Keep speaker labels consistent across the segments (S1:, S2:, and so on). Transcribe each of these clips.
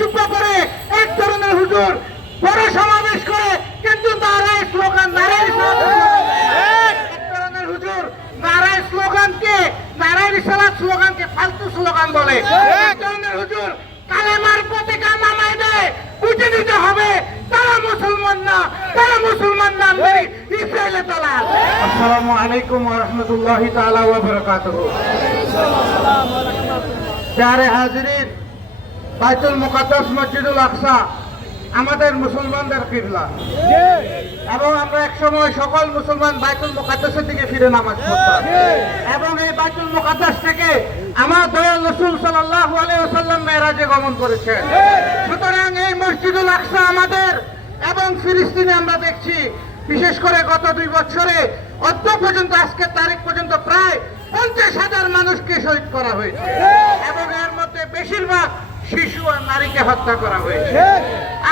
S1: চুপা করে এক ধরনের হুজুর বড় সমাবেশ করে কিন্তু নারায় স্লোগান নারায় এক ধরনের হুজুর নারায় স্লোগানকে নারায় রিসালাত স্লোগানকে ফালতু স্লোগান বলে। এক ধরনের হুজুর কালেমার পতাকা নামায় দেয় বুঝে নিতে হবে তারা মুসলমান না তারা মুসলমান নাম ধরে ইসরায়েলে তালা আসসালামু আলাইকুম ওয়া রাহমাতুল্লাহি তাআলা ওয়া বারাকাতুহু। প্যারে হাজিরিন বাইতুল মুকাদ্দাস মসজিদুল আকসা আমাদের মুসলমানদের কিবলা। এবং আমরা এক সময় সকল মুসলমান বাইতুল মুকাদ্দাসের দিকে ফিরে নামাজ পড়তাম। এবং এই বাইতুল মুকাদ্দাস থেকে আমার দয়াল রসুল সাল্লাল্লাহু আলাইহি ওয়াসাল্লাম মেরাজে গমন করেছেন। সুতরাং এই মসজিদুল আকসা আমাদের এবং ফিলিস্তিনে আমরা দেখছি বিশেষ করে গত দুই বছরে অদ্য পর্যন্ত আজকের তারিখ পর্যন্ত প্রায় পঞ্চাশ হাজার মানুষকে শহীদ করা হয়েছে। এবং এর মধ্যে বেশিরভাগ শিশু আর নারীকে হত্যা করা হয়েছে।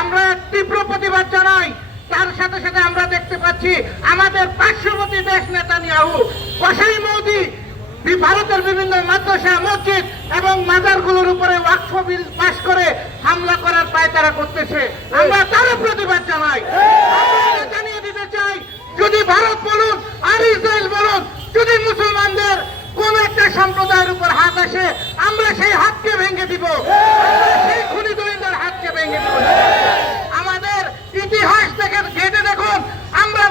S1: আমরা তীব্র প্রতিবাদ জানাই। তার সাথে সাথে আমরা দেখতে পাচ্ছি আমাদের পার্শ্ববর্তী দেশ নেতা নিয়াহু কসাই মোদি ভারতের বিভিন্ন মাদ্রাসা মসজিদ এবং মাজারগুলোর উপরে ওয়াকফ বিল পাশ করে হামলা করার পায় তারা করতেছে আমরা তারও প্রতিবাদ জানাই। আমরা সেই হাতকে ভেঙে দিব। সেই খুনি দলিলদের হাতকে ভেঙে দিব। আমাদের ইতিহাস থেকে ঘেটে দেখুন। আমরা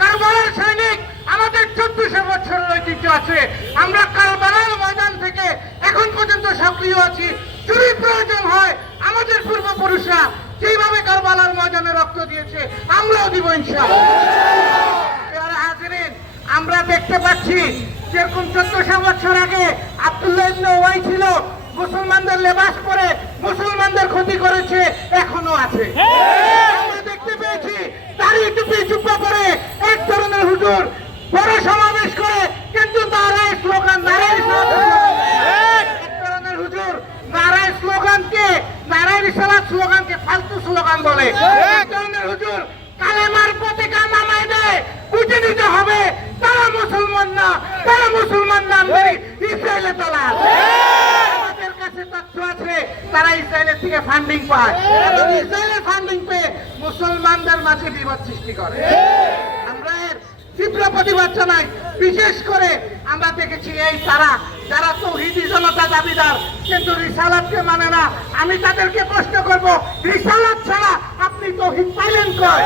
S1: কারবালার সৈনিক, আমাদের চোদ্দশো বছরের ঐতিহ্য আছে। আমরা কারবালার ময়দান থেকে এখন পর্যন্ত সক্রিয় আছি। যদি প্রয়োজন হয়, আমাদের পূর্বপুরুষরা যেভাবে কারবালার ময়দানে রক্ত দিয়েছে, আমরাও দিব ইনশাআল্লাহ। আমরা দেখতে পাচ্ছি, যেরকম চোদ্দশো বছর আগে আব্দুল্লাহ ছিল, মুসলমানদের লেবাস পরে মুসলমানদের ক্ষতি করেছে, এখনও আছে। আমরা দেখতে পেয়েছি দাড়ি টুপি চুপা করে এক ধরনের হুজুর বড় সমাবেশ করে, কিন্তু নারায় স্লোগান, নারায় স্লোগানকে ফালতু স্লোগান বলে। এক ধরনের হুজুর কালেমার পতাকা নামায় দেয়, বুঝে হবে, তারা মুসলমান না, তারা মুসলমান নাম ধরে ইসরায়েলে তোলা আমাদের কাছে তথ্য আছে, তারা ইসরায়েলের থেকে ফান্ডিং পায়। এবং ইসরায়েলের ফান্ডিং পেয়ে মুসলমানদের মাঝে বিবাদ সৃষ্টি করে। তীব্র প্রতিবাদ জানাই। বিশেষ করে আমরা দেখেছি এই তারা, যারা জনতা দাবিদার, কিন্তু রিসালাতকে মানে না। আমি তাদেরকে প্রশ্ন করব, রিসালাত ছাড়া আপনি তৌহিদ পাইলেন কয়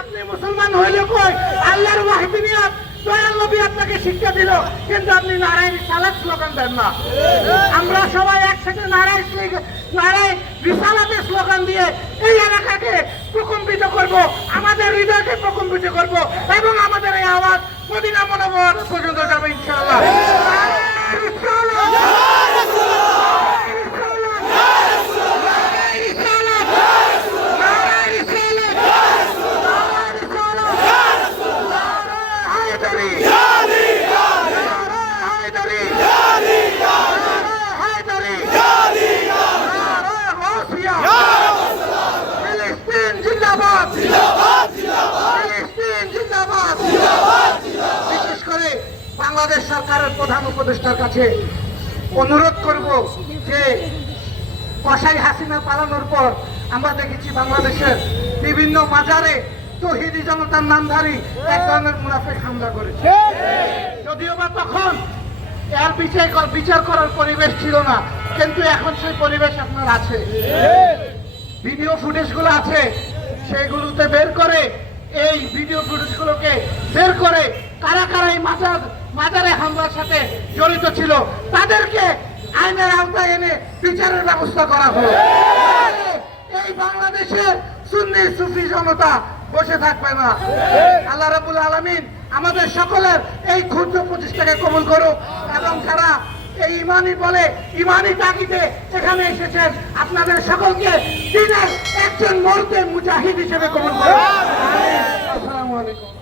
S1: আপনি মুসলমান হইলে কই? আল্লাহর ওয়াহিদিনিয়াত দেন না। আমরা সবাই নারায়ণ নারায়ণ দিয়ে এই এলাকাকে প্রকম্পিত করব, আমাদের হৃদয়কে প্রকম্পিত করব, এবং আমাদের এই আওয়াজ মদিনা মনোবর পর্যন্ত যাবে ইনশাআল্লাহ ফিলিস্তিন জিন্দাবাদ ফিলিস্তিন জিন্দাবাদ বিশেষ করে বাংলাদেশ সরকারের প্রধান উপদেষ্টার কাছে অনুরোধ করব যে কসাই হাসিনা পালানোর পর আমরা দেখেছি বাংলাদেশের বিভিন্ন মাজারে তহিদি জনতার নামধারী এক ধরনের মুনাফেক হামলা করেছে। যদিও বা তখন এর বিচার বিচার করার পরিবেশ ছিল না, কিন্তু এখন সেই পরিবেশ আপনার আছে। ভিডিও ফুটেজগুলো আছে, সেইগুলোতে বের করে এই ভিডিও ফুটেজগুলোকে বের করে কারা কারা এই মাজার মাজারে হামলার সাথে জড়িত ছিল, তাদেরকে আইনের আওতায় এনে বিচারের ব্যবস্থা করা হলো। এই বাংলাদেশের সুন্নি সুফি জনতা বসে থাকবে না। আল্লাহ রাবুল আলমিন আমাদের সকলের এই ক্ষুদ্র প্রচেষ্টাকে কবুল করুক এবং যারা এই ইমানি বলে ইমানি তাগিদে এখানে এসেছেন। আপনাদের সকলকে দিনের একজন মরতে মুজাহিদ হিসেবে কবুল করুন আসসালামু আলাইকুম।